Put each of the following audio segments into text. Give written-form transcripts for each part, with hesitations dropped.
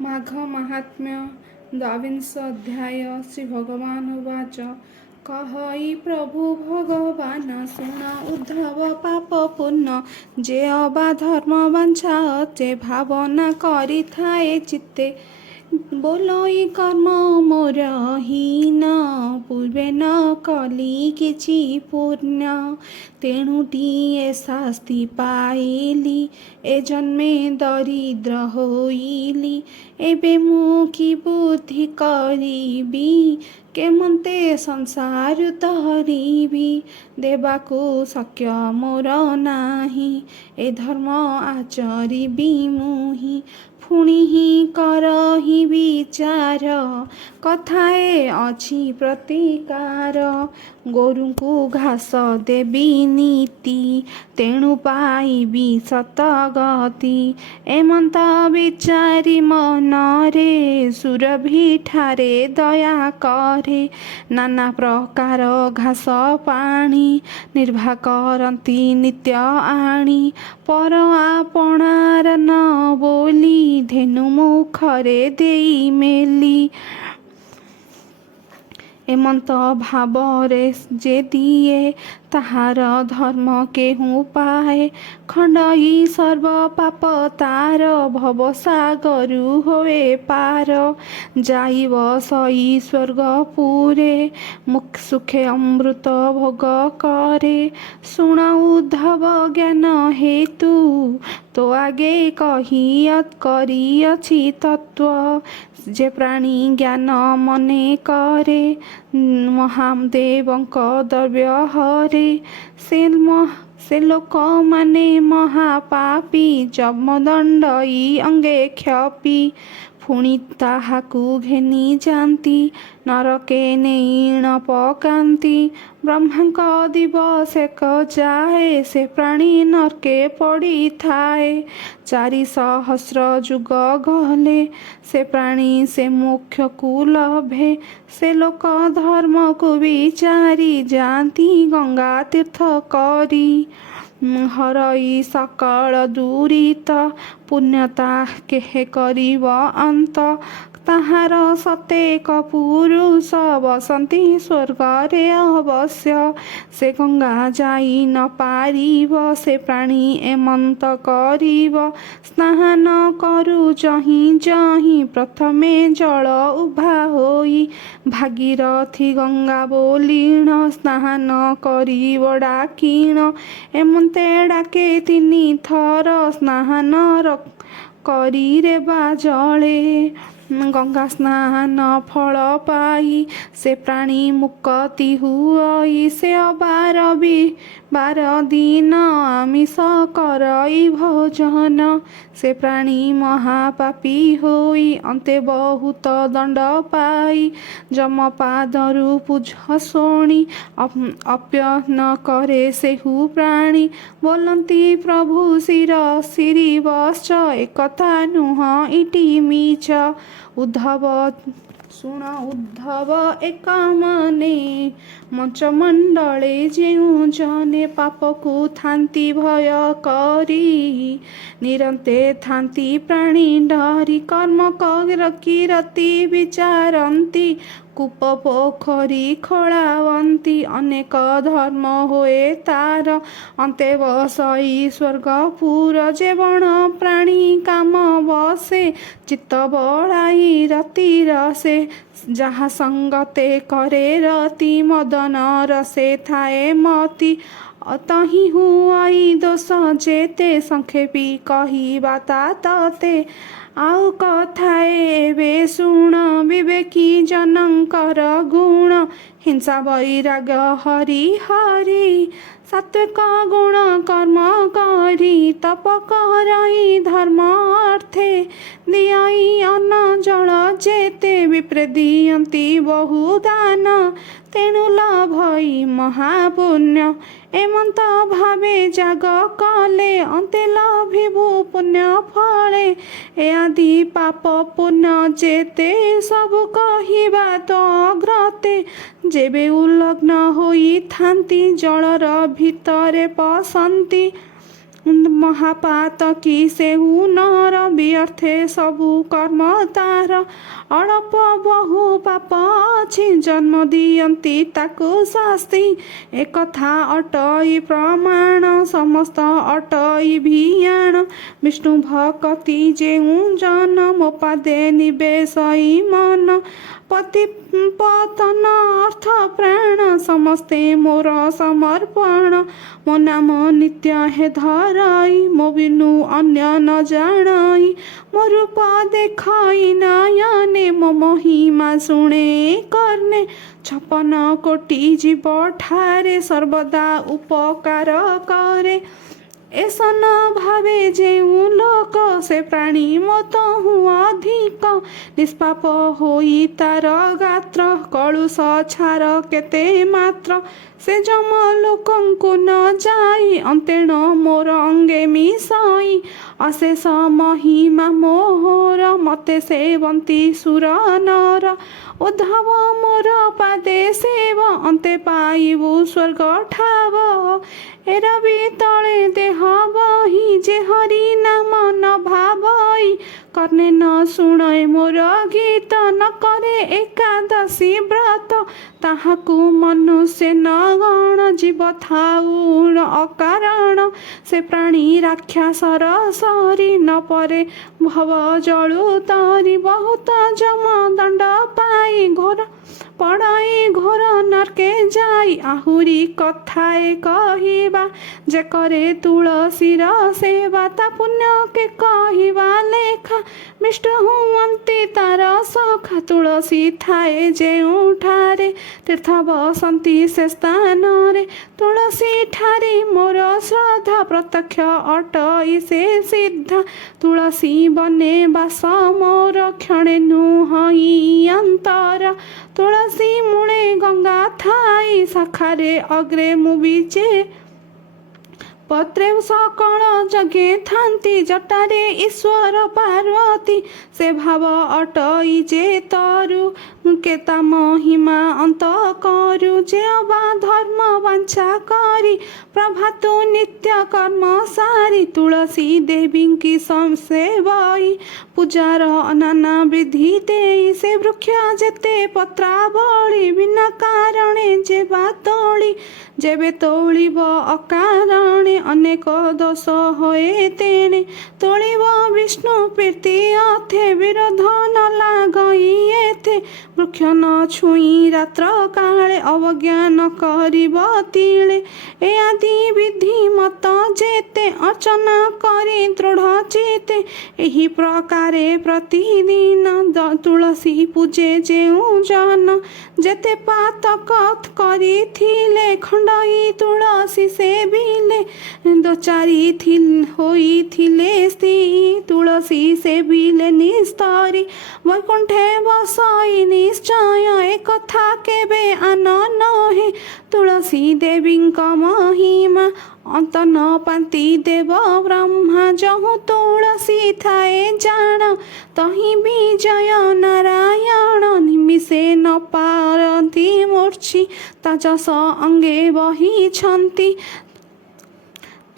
माघ महात्म्य द्वाविंश अध्याय श्री भगवान उवाच कहई प्रभु भगवान शुण उद्धव पाप पुण्य जे अबा धर्म वांछा अचे भावना करि थाए चित्ते बोलई कर्म मोर हीन पूर्वे न कली किछि पुण्य तेणुटीए शास्ति पाइली ए जन्मे दरिद्र होइली एबे मु कि बुद्धि करिबी केमते संसार तरिबी देबाकु शक्य मोर नाही ए धर्म आचरिबी मुहि पुणी ही करही विचार कथाए अछि प्रतिकार गोरुଙ୍କୁ घास देबी नीति तेणु पाइबी सतगति एमंत विचारी मनरे सुरभि ठारे दया करे नाना प्रकार घास पाणी निर्वाह करती नित्य आणी पर आपणार न बोली धेनु मुखरे देई मेली एमंत भावरे जे दिए ताहार धर्म केहू पाए खंडई सर्व पाप तार भव सागरु होए पार जाइब सई स्वर्गपुरे मुख सुखे अमृत भोग करे शुण उद्धव ज्ञान हेतु तो आगे करिअछि तत्व जे प्राणी ज्ञान मने करे महादेवଙ୍କ द्रव्य हरे से लोक माने महापापी जमदंडई अंगे क्षपी पुणी ताहाकु घेनी जाती नरके नेण पकांती ब्रह्मांक दिवस एक जाए से प्राणी नरके पड़ी थाए 4,000 जुग गले से प्राणी से मोक्ष को लभे से लोक धर्म को विचारी जाती गंगा तीर्थ करी हरई सकल दूरित पुण्यता केहे करिब अंत ताहार सतेक पुरुष बसंती स्वर्गरे अवश्य से गंगा जाई न पारिब से प्राणी एमंत करिब स्नान करु जहीं जहीं प्रथमे जल उभा होई भागीरथी गंगा बोलीण स्नान करिब डाकिण एमंते डाके 3 थर स्नान करी रे बाजले गंगा स्नान फल पाई से प्राणी मुक्ति हुई से 12 दिन आमिष करई भोजन से प्राणी महापापी होई अंते बहुत दंड पाई जमपादरु पूज शोणी अप्य न करे सेहु प्राणी बोलती प्रभु श्री वश्च एकथा नुह इटी मीच उद्धव शुण उद्धव एक मने मंचमंडले जेउ जने पापकु थांती भय करी निरंते थांती प्राणी डरी कर्म किरती विचारंती कूप पोखरी खोलावंती अनेक धर्म होए तार अंते बसई स्वर्गपुर जे बण प्राणी काम बसे चित्त बड़ाई रति रसे जहाँ संगते करे रति मदन रसे थाए मति अतहि हुआई दोष जेते संक्षेपी कहिबा तते आउ कथाए एबे शुण विवेकी जनंकर गुण हिंसा वैराग्य हरि हरि सात्विक गुण कर्म करी तप करई धर्म अर्थे दियई अन्न जल जेते विप्रे दियंती बहु दान तेणु लभई महापुण्य एमंत भावे जाग कले अंते लभिबु पुण्य फले ए आदि पाप पुण्य जेते सबु कहिबा तो अग्रते जेबे उल्लग्न होई थांती जलर भितरे पसंती ମହାପାତକି ସେହୁ ନର ବ୍ୟର୍ଥେ ସବୁ କର୍ମ ତାର ଅଳପ ବହୁ ପାପ ଅଛି ଜନ୍ମ ଦିଅନ୍ତି ତାକୁ ଶାସ୍ତି ଏକଥା ଅଟଇ ପ୍ରମାଣ ସମସ୍ତ ଅଟଇ ଭିଆଣ ବିଷ୍ଣୁ ଭକତି ଯେଉଁ ଜନ ମୋ ପାଦେ ନିବେଶଇ ମନ ପତି ପତନ ଅର୍ଥ ପ୍ରାଣ ସମସ୍ତେ ମୋର ସମର୍ପଣ ମୋ ନାମ ନିତ୍ୟ ହେ ଧରାଇ ମୋ ବିନୁ ଅନ୍ୟ ନ ଜାଣଇ ମୋ ରୂପ ଦେଖଇ ନୟନେ ମୋ ମହିମା ଶୁଣେ କର୍ଣ୍ଣେ ଛପନ କୋଟି ଜୀବ ଠାରେ ସର୍ବଦା ଉପକାର କରେ ଏସନ ଭାବେ ଯେଉଁ ଲୋକ ସେ ପ୍ରାଣୀ ମତହୁ ଅଧିକ ନିଷ୍ପାପ ହୋଇ ତାର ଗାତ୍ର କଳୁଷ ଛାର କେତେ ମାତ୍ର ସେ ଯମ ଲୋକଙ୍କୁ ନ ଯାଇ ଅନ୍ତେଣ ମୋର ଅଙ୍ଗେ ମିଶଇ ଅଶେଷ ମହିମା ମୋହର ମତେ ସେବନ୍ତି ସୁର ନର ଉଦ୍ଧବ ମୋର ପାଦେ ସେବ ଅନ୍ତେ ପାଇବୁ ସ୍ୱର୍ଗ ଠାବ ଏରବି ତଳେ ଦେହ ବହି ଯେ ହରି ନାମ ନ ଭାବଇ କର୍ଣ୍ଣେ ନ ଶୁଣେ ମୋର ଗୀତ ନ କରେ ଏକାଦଶୀ ବ୍ରତ ତାହାକୁ ମନୁଷ୍ୟ ନ ଗଣ ଜୀବ ଥାଉ ଅକାରଣ ସେ ପ୍ରାଣୀ ରାକ୍ଷସର ସରି ନ ପରେ ଭବ ଜଳୁ ତରି ବହୁତ ଯମ ଦଣ୍ଡ ପାଇ ଘୋର ପଡ଼ଇ ଘୋର ନର୍କେ ଯାଇ ଆହୁରି କଥାଏ କହିବା ଯେ କରେ ତୁଳସୀର ସେବା ତା ପୁଣ୍ୟ କେ କହିବା ଲେଖା ମିଷ୍ଟ ହୁଅନ୍ତି ତାର ସଖା ତୁଳସୀ ଥାଏ ଯେଉଁଠାରେ ତୀର୍ଥ ବସନ୍ତି ସେ ସ୍ଥାନରେ ତୁଳସୀ ଠାରେ ମୋର ଶ୍ରଦ୍ଧା ପ୍ରତ୍ୟକ୍ଷ ଅଟଇ ସେ ସିଦ୍ଧା ତୁଳସୀ ବନେ ବାସ ମୋର କ୍ଷଣେ ନୁହଇ ଅନ୍ତର ତୁଳସୀ ମୂଳେ ଗଙ୍ଗା ଥାଇ ଶାଖାରେ ଅଗ୍ରେ ମୁଁ ବିଚେ ପତ୍ରେ ସକଳ ଯଜ୍ଞେ ଥାନ୍ତି ଜଟାରେ ଈଶ୍ୱର ପାର୍ବତୀ ସେ ଭାବ ଅଟଇ ଯେ ତରୁ କେତା ମହିମା ଅନ୍ତ କରୁ ଯେ ଅବା ଧର୍ମ ବାଞ୍ଛା କରି ପ୍ରଭାତୁ ନିତ୍ୟ କର୍ମ ସାରି ତୁଳସୀ ଦେବୀଙ୍କି ସେବଇ ପୂଜାର ନାନା ବିଧି ଦେଇ ସେ ବୃକ୍ଷ ଯେତେ ପତ୍ରାବଳି ବିନା କାରଣେ ଯେ ବା ତୋଳି ଯେବେ ତୋଳିବ ଅକାରଣେ ଅନେକ ଦୋଷ ହୋଏ ତେଣେ ତୋଳିବ ବିଷ୍ଣୁ ପ୍ରୀତି ଅଥେ ବିରୋଧ ନ ଲାଗଇ ଏଥେ ବୃକ୍ଷ ନ ଛୁଇଁ ରାତ୍ର କାଳେ ଅବଜ୍ଞାନ କରିବ ତିଳେ ଏ ଆଦି ବିଧି ମତ ଯେତେ ଅର୍ଚ୍ଚନା କରି ଦୃଢ଼ ଚିତେ ଏହି ପ୍ରକାରେ ପ୍ରତିଦିନ ତୁଳସୀ ପୂଜେ ଯେଉଁ ଜନ ଯେତେ ପାତକ କରିଥିଲେ ଖଣ୍ଡଇ ତୁଳସୀ ସେବିଲେ ଦୋଚାରି ହୋଇଥିଲେ ସ୍ତ୍ରୀ ତୁଳସୀ ସେବିଲେ ନିସ୍ତରୀ ବୈକୁଣ୍ଠେ ବସଇ ନିଶ୍ଚୟ ଏକଥା କେବେ ଆନ ନହେ ତୁଳସୀ ଦେବୀଙ୍କ ମହିମା ଅନ୍ତ ନ ପାନ୍ତି ଦେବ ବ୍ରହ୍ମା ଯହୁଁ ତୁଳସୀ ଥାଏ ଜାଣ ତହିଁ ବିଜୟ ନାରାୟଣ ନିମିଷେ ନ ପାରନ୍ତି ମୂର୍ଚ୍ଛି ତା ଯଶ ଅଙ୍ଗେ ବହିଛନ୍ତି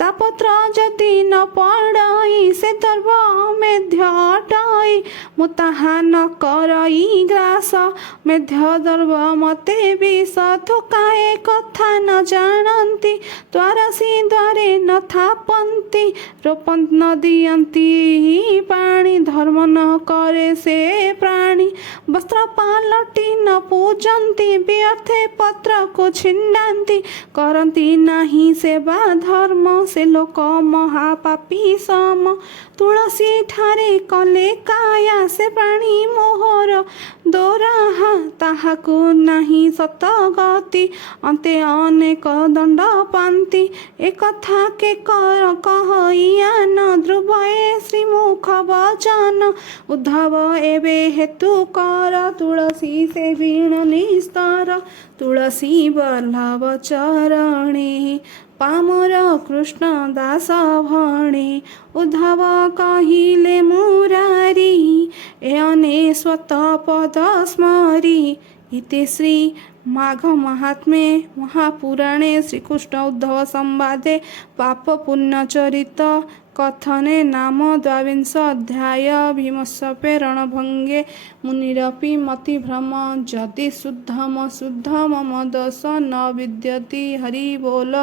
ତା ପତ୍ର ଯଦି ନ ପଡ଼ଇ ସେ ଦର୍ଭ ମେଧ୍ୟ ଅଟଇ ମୁଁ ତାହା ନ କରଇ ଗ୍ରାସ ମେଧ୍ୟ ଦର୍ଭ ମତେ ବିଷ ଥୋକାଏ କଥା ନ ଜାଣନ୍ତି ଦ୍ୱାରସି ଦ୍ୱାରେ ନ ଥାପନ୍ତି ରୋପ ନ ଦିଅନ୍ତି ପାଣି ଧର୍ମ ନ କରେ ସେ ପ୍ରାଣୀ ବସ୍ତ୍ର ପାଲଟି ନ ପୂଜନ୍ତି ବ୍ୟର୍ଥେ ପତ୍ରକୁ ଛିଣ୍ଡାନ୍ତି କରନ୍ତି ନାହିଁ ସେବା ଧର୍ମ ସେ ଲୋକ ମହାପାପୀ ସମ ତୁଳସୀ ଠାରେ କଲେ କାୟା ସେ ପ୍ରାଣୀ ମୋହର ଦୋରାହା ତାହାକୁ ନାହିଁ ସତ ଗତି ଅନ୍ତେ ଅନେକ ଦଣ୍ଡ ପାନ୍ତି ଏକଥା କେ କହିଆ ନ ଧ୍ରୁବଏ ଶ୍ରୀମୁଖ ବଚନ ଉଦ୍ଧବ ଏବେ ହେତୁ କର ତୁଳସୀ ସେବିଣ ନିସ୍ତର ତୁଳସୀ ବଲ୍ଲଭ ଚରଣେ ପାମର କୃଷ୍ଣ ଦାସ ଭଣେ ଉଦ୍ଧବ କହିଲେ ମୁରାରୀ ଏ ଅନେଶ୍ୱତ ପଦ ସ୍ମରି ଇତି ଶ୍ରୀ माघ महात्म्ये महापुराणे श्रीकृष्ण उद्धव संवादे पाप पुण्यचरित कथने नाम द्वाविंश अध्याय भीमस्य रणभंगे मुनिरपि मतिभ्रम जदि शुद्धम शुद्ध मम दोष न विद्यति हरि बोल।